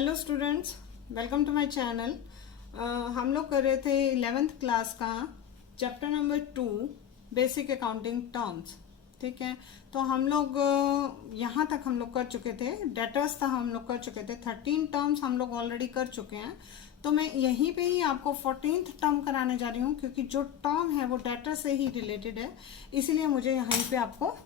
Hello students, welcome to my channel. हम लोग कर रहे थे 11th क्लास का chapter number 2 basic accounting terms. ठीक है, तो हम लोग यहाँ तक हम लोग कर चुके थे। डेटर्स था हम लोग कर चुके थे, 13 टर्म्स हम लोग ऑलरेडी कर चुके हैं। तो मैं यहीं पे ही आपको 14th टर्म कराने जा रही हूँ, क्योंकि जो टर्म है वो डेटर से ही रिलेटेड है, इसीलिए मुझे यहीं पे आपको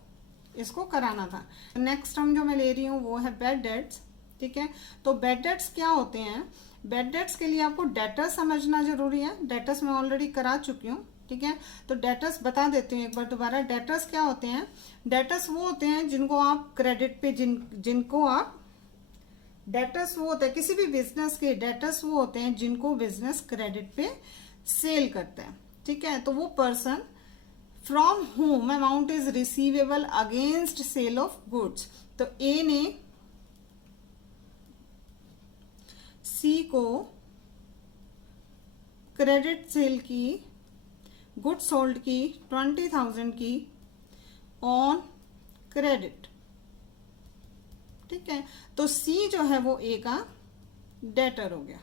इसको कराना था। नेक्स्ट टर्म जो मैं ले रही हूँ वो है बैड डेट्स। ठीक है, तो बैड डेट्स क्या होते हैं? बैड डेट्स के लिए आपको डेटर्स समझना जरूरी है। डेटर्स मैं ऑलरेडी करा चुकी हूँ। ठीक है, तो डेटर्स बता देती हूँ एक बार दोबारा। डेटर्स क्या होते हैं? डेटर्स वो होते हैं जिनको आप क्रेडिट पे जिनको आप डेटर्स वो होते हैं किसी भी बिजनेस के। डेटर्स वो होते हैं जिनको बिजनेस क्रेडिट पे सेल करते हैं। ठीक है, तो वो person from whom amount is receivable against sale of goods. तो ए ने सी को क्रेडिट सेल की, गुड सोल्ड की 20,000 की ऑन क्रेडिट। ठीक है, तो सी जो है वो ए का डेटर हो गया।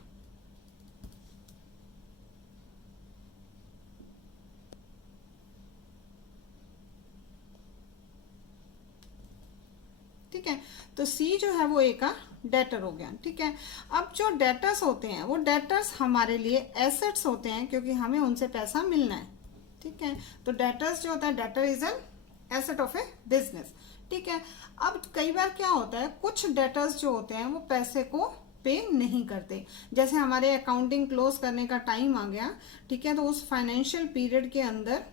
ठीक है, तो सी जो है वो ए का डेटर हो गया। ठीक है, अब जो डेटर्स होते हैं वो डेटर्स हमारे लिए एसेट्स होते हैं, क्योंकि हमें उनसे पैसा मिलना है। ठीक है, तो डेटर्स जो होता है, debtor is an asset of A business. ठीक है, अब कई बार क्या होता है, कुछ डेटर्स जो होते हैं वो पैसे को पे नहीं करते। जैसे हमारे अकाउंटिंग क्लोज करने का टाइम आ गया, ठीक है, तो उस फाइनेंशियल पीरियड के अंदर,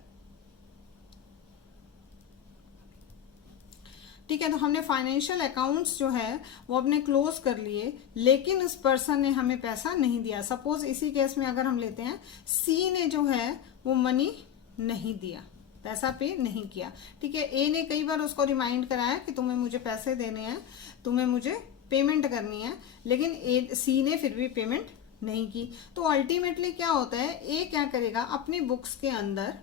ठीक है, तो हमने फाइनेंशियल अकाउंट्स जो है वो अपने क्लोज कर लिए, लेकिन उस पर्सन ने हमें पैसा नहीं दिया। सपोज इसी केस में अगर हम लेते हैं, सी ने जो है वो मनी नहीं दिया, पैसा पे नहीं किया। ठीक है, ए ने कई बार उसको रिमाइंड कराया कि तुम्हें मुझे पैसे देने हैं, तुम्हें मुझे पेमेंट करनी है, लेकिन सी ने फिर भी पेमेंट नहीं की। तो अल्टीमेटली क्या होता है, ए क्या करेगा, अपनी बुक्स के अंदर,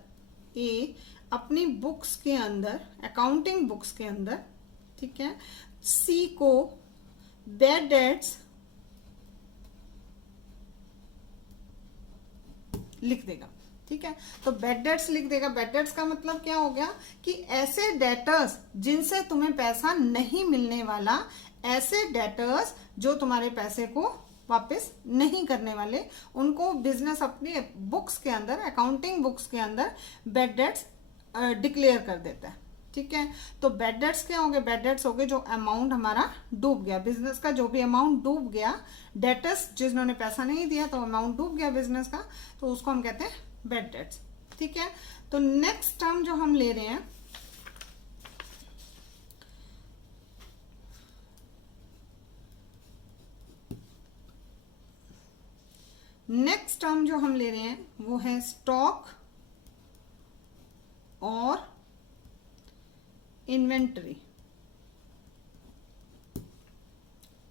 ए अपनी बुक्स के अंदर, अकाउंटिंग बुक्स के अंदर, ठीक है, सी को बैड डेट्स लिख देगा। ठीक है, तो बैड डेट्स लिख देगा। बैड डेट्स का मतलब क्या हो गया कि ऐसे डेटर्स जिनसे तुम्हें पैसा नहीं मिलने वाला, ऐसे डेटर्स जो तुम्हारे पैसे को वापस नहीं करने वाले, उनको बिजनेस अपनी बुक्स के अंदर, अकाउंटिंग बुक्स के अंदर बैड डेट्स डिक्लेयर कर देता है। ठीक है, तो बैड डेट्स क्या हो गए? बैड डेट्स हो गए जो अमाउंट हमारा डूब गया, बिजनेस का जो भी अमाउंट डूब गया, डेटर्स जिन्होंने पैसा नहीं दिया तो अमाउंट डूब गया बिजनेस का, तो उसको हम कहते हैं बैड डेट्स। ठीक है, तो नेक्स्ट टर्म जो हम ले रहे हैं, नेक्स्ट टर्म जो हम ले रहे हैं वो है स्टॉक और इन्वेंटरी।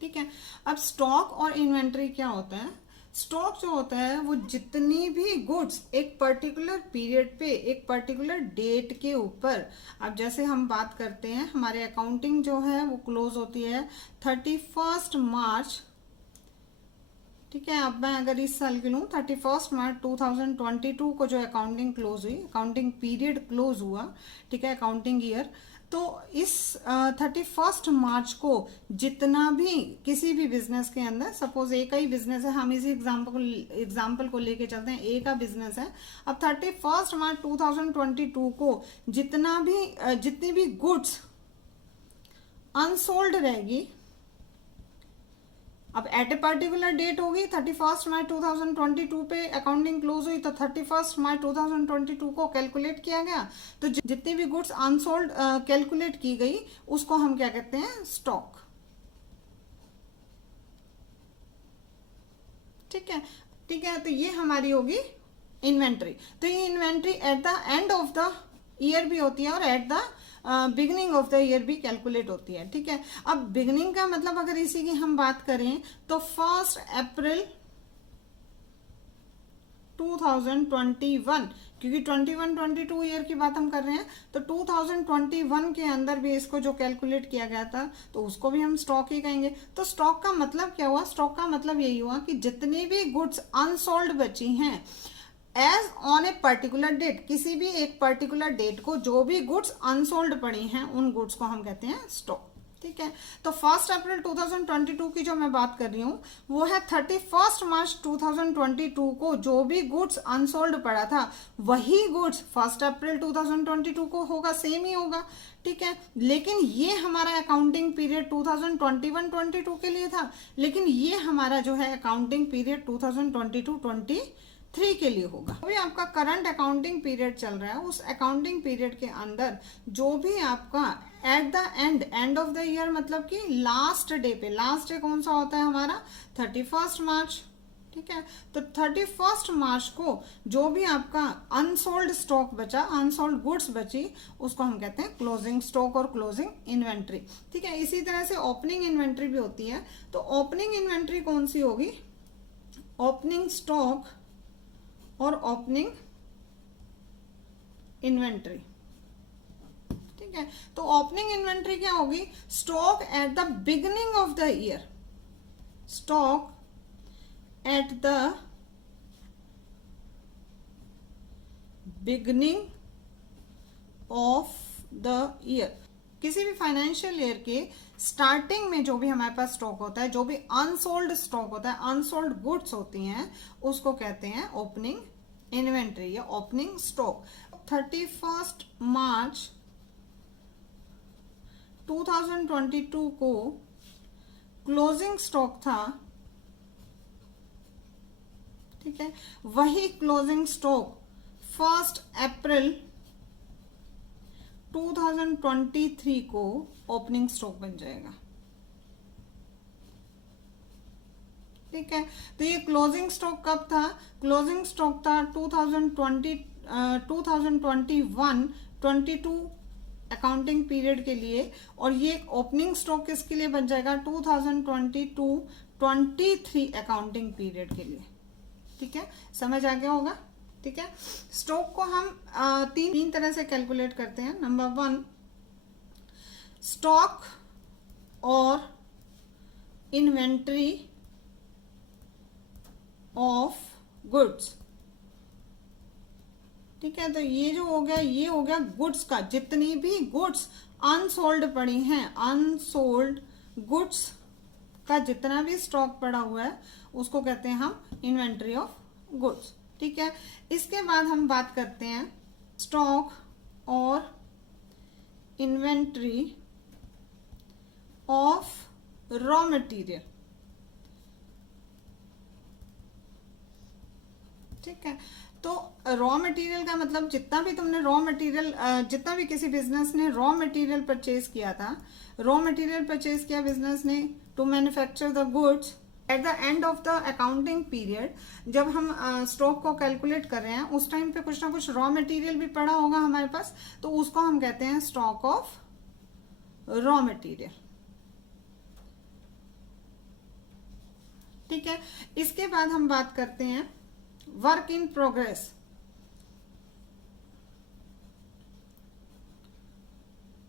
ठीक है, अब स्टॉक और इन्वेंटरी क्या होता है? स्टॉक जो होता है वो जितनी भी गुड्स एक पर्टिकुलर पीरियड पे, एक पर्टिकुलर डेट के ऊपर, अब जैसे हम बात करते हैं, हमारे अकाउंटिंग जो है वो क्लोज होती है 31 मार्च। ठीक है, अब मैं अगर इस साल की लूँ, 31 मार्च 2022 को जो अकाउंटिंग क्लोज हुई, अकाउंटिंग पीरियड क्लोज हुआ, ठीक है, अकाउंटिंग ईयर, तो इस 31 मार्च को जितना भी किसी भी बिजनेस के अंदर, सपोज ए का ही बिजनेस है, हम इसी एग्जाम्पल को लेके चलते हैं, ए का बिजनेस है, अब 31 मार्च 2022 को जितनी भी गुड्स अनसोल्ड रहेगी, अब एट ए पर्टिकुलर डेट होगी, 31 मार्च 2022 पे अकाउंटिंग क्लोज हुई, तो 31 मार्च 2022 को कैलकुलेट किया गया, तो जितनी भी गुड्स अनसोल्ड कैलकुलेट की गई, उसको हम क्या कहते हैं? स्टॉक। ठीक है, ठीक है, तो ये हमारी होगी इन्वेंट्री। तो ये inventory at the end of the year भी होती है और at the beginning of the year भी कैलकुलेट होती है। ठीक है, अब बिगनिंग का मतलब अगर इसी की हम बात करें तो 1 अप्रैल 2021, क्योंकि 21-22 ईयर की बात हम कर रहे हैं, तो 2021 के अंदर भी इसको जो कैलकुलेट किया गया था तो उसको भी हम स्टॉक ही कहेंगे। तो स्टॉक का मतलब क्या हुआ? स्टॉक का मतलब यही हुआ कि जितनी भी गुड्स अनसोल्ड बची हैं as on a particular date, किसी भी एक पर्टिकुलर डेट को जो भी गुड्स अनसोल्ड पड़ी हैं उन गुड्स को हम कहते हैं स्टॉक। ठीक है, तो 1 अप्रैल 2022 की जो मैं बात कर रही हूँ वो है 31 मार्च 2022 को जो भी गुड्स अनसोल्ड पड़ा था वही गुड्स 1 अप्रैल 2022 को होगा, सेम ही होगा। ठीक है, लेकिन ये हमारा अकाउंटिंग पीरियड 2021-22 के लिए था, लेकिन ये हमारा जो है अकाउंटिंग पीरियड 2022-23 के लिए होगा। अभी आपका करंट अकाउंटिंग पीरियड चल रहा है, उस अकाउंटिंग पीरियड के अंदर जो भी आपका eight the end of the year, मतलब कि लास्ट डे पे, लास्ट डे कौन सा होता है हमारा? 31 मार्च। ठीक है, तो 31 मार्च को जो भी आपका अनसोल्ड स्टॉक बचा, अनसोल्ड गुड्स बची, उसको हम कहते हैं क्लोजिंग स्टॉक और क्लोजिंग इन्वेंट्री। ठीक है, इसी तरह से ओपनिंग इन्वेंट्री भी होती है। तो ओपनिंग इन्वेंट्री कौन सी होगी? ओपनिंग स्टॉक और ओपनिंग इन्वेंट्री। ठीक है, तो ओपनिंग इन्वेंट्री क्या होगी? Stock at the beginning of the year, stock at the beginning of the year. किसी भी फाइनेंशियल ईयर के स्टार्टिंग में जो भी हमारे पास स्टॉक होता है, जो भी अनसोल्ड स्टॉक होता है, अनसोल्ड गुड्स होती हैं, उसको कहते हैं ओपनिंग इन्वेंट्री या ओपनिंग स्टॉक। 31 मार्च 2022 को क्लोजिंग स्टॉक था। ठीक है, वही क्लोजिंग स्टॉक 1 अप्रैल 2023 को ओपनिंग स्टॉक बन जाएगा। ठीक है, तो ये क्लोजिंग स्टॉक कब था? क्लोजिंग स्टॉक था 2021-22 अकाउंटिंग पीरियड के लिए, और ये ओपनिंग स्टॉक किसके लिए बन जाएगा? 2022-23 अकाउंटिंग पीरियड के लिए। ठीक है, समझ आ गया होगा। ठीक है, स्टॉक को हम तीन तरह से कैलकुलेट करते हैं। नंबर 1, स्टॉक और इन्वेंट्री ऑफ गुड्स। ठीक है, तो ये जो हो गया, ये हो गया गुड्स का, जितनी भी गुड्स अनसोल्ड पड़ी हैं, अनसोल्ड गुड्स का जितना भी स्टॉक पड़ा हुआ है उसको कहते हैं हम इन्वेंट्री ऑफ गुड्स। ठीक है, इसके बाद हम बात करते हैं स्टॉक और इन्वेंट्री ऑफ रॉ मटेरियल। ठीक है, तो रॉ मटेरियल का मतलब जितना भी तुमने रॉ मटेरियल, जितना भी किसी बिजनेस ने रॉ मटेरियल परचेज किया था, रॉ मटेरियल परचेज किया बिजनेस ने to manufacture the goods, at the end of the accounting period जब हम स्टॉक को कैलकुलेट कर रहे हैं उस टाइम पे कुछ ना कुछ रॉ मटेरियल भी पड़ा होगा हमारे पास, तो उसको हम कहते हैं स्टॉक ऑफ रॉ मटेरियल। ठीक है, इसके बाद हम बात करते हैं वर्क इन प्रोग्रेस।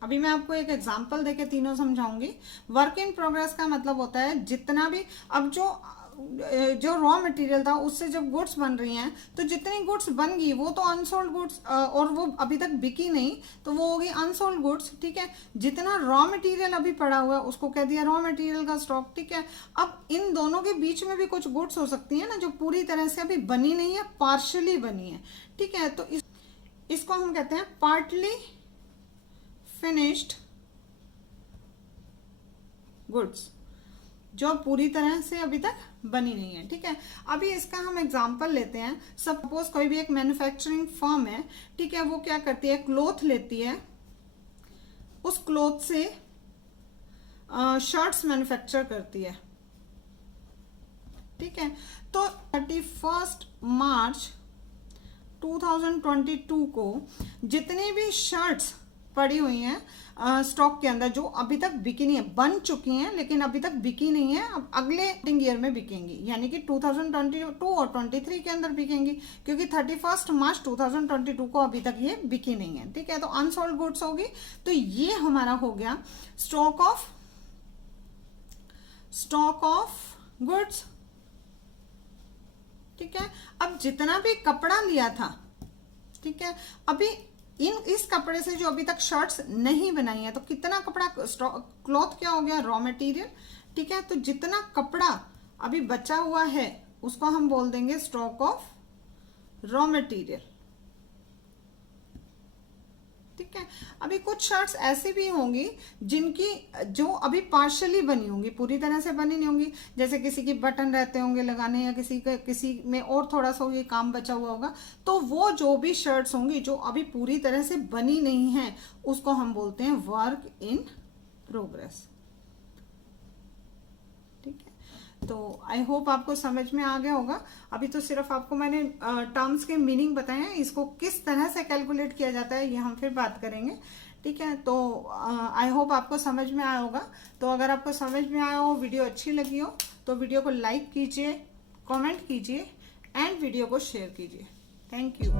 अभी मैं आपको एक एग्जांपल देके तीनों समझाऊंगी। वर्क इन प्रोग्रेस का मतलब होता है जितना भी, अब जो रॉ मटेरियल था उससे जब गुड्स बन रही हैं, तो जितनी गुड्स बन गई वो तो अनसोल्ड गुड्स, और वो अभी तक बिकी नहीं तो वो होगी अनसोल्ड गुड्स। ठीक है, जितना रॉ मटेरियल अभी पड़ा हुआ है उसको कह दिया रॉ मटेरियल का स्टॉक। ठीक है, अब इन दोनों के बीच में भी कुछ गुड्स हो सकती है ना जो पूरी तरह से अभी बनी नहीं है, पार्शियली बनी है। ठीक है, तो इसको हम कहते हैं पार्टली फिनिश्ड गुड्स, जो पूरी तरह से अभी तक बनी नहीं है। ठीक है, अभी इसका हम एग्जांपल लेते हैं। सपोज कोई भी एक मैन्युफैक्चरिंग फर्म है, ठीक है, वो क्या करती है, क्लॉथ लेती है, उस क्लॉथ से शर्ट्स मैन्युफैक्चर करती है। ठीक है, तो 31 मार्च 2022 को जितनी भी शर्ट्स पड़ी हुई हैं स्टॉक के अंदर, जो अभी तक बिकी नहीं है, बन चुकी हैं लेकिन अभी तक बिकी नहीं है, अब अगले ईयर में बिकेंगी, यानी कि 2022 और 23 के अंदर बिकेंगी, क्योंकि 31 मार्च 2022 को अभी तक ये बिकी नहीं है। ठीक है, तो अनसोल्ड गुड्स होगी। तो ये हमारा हो गया स्टॉक ऑफ गुड्स। ठीक है, अब जितना भी कपड़ा लिया था, ठीक है, अभी इस कपड़े से जो अभी तक शर्ट्स नहीं बनाई है, तो कितना कपड़ा, क्लॉथ क्या हो गया, रॉ मटेरियल। ठीक है, तो जितना कपड़ा अभी बचा हुआ है उसको हम बोल देंगे स्टॉक ऑफ रॉ मटेरियल। ठीक है, अभी कुछ शर्ट्स ऐसी भी होंगी जिनकी जो अभी पार्शली बनी होंगी, पूरी तरह से बनी नहीं होंगी, जैसे किसी की बटन रहते होंगे लगाने, या किसी में और थोड़ा सा ये काम बचा हुआ होगा, तो वो जो भी शर्ट्स होंगी जो अभी पूरी तरह से बनी नहीं है उसको हम बोलते हैं वर्क इन प्रोग्रेस। ठीक है, तो आई होप आपको समझ में आ गया होगा। अभी तो सिर्फ आपको मैंने टर्म्स के मीनिंग बताए हैं, इसको किस तरह से कैलकुलेट किया जाता है ये हम फिर बात करेंगे। ठीक है, तो आई होप आपको समझ में आया होगा। तो अगर आपको समझ में आया हो, वीडियो अच्छी लगी हो, तो वीडियो को लाइक कीजिए, कमेंट कीजिए एंड वीडियो को शेयर कीजिए। Thank you.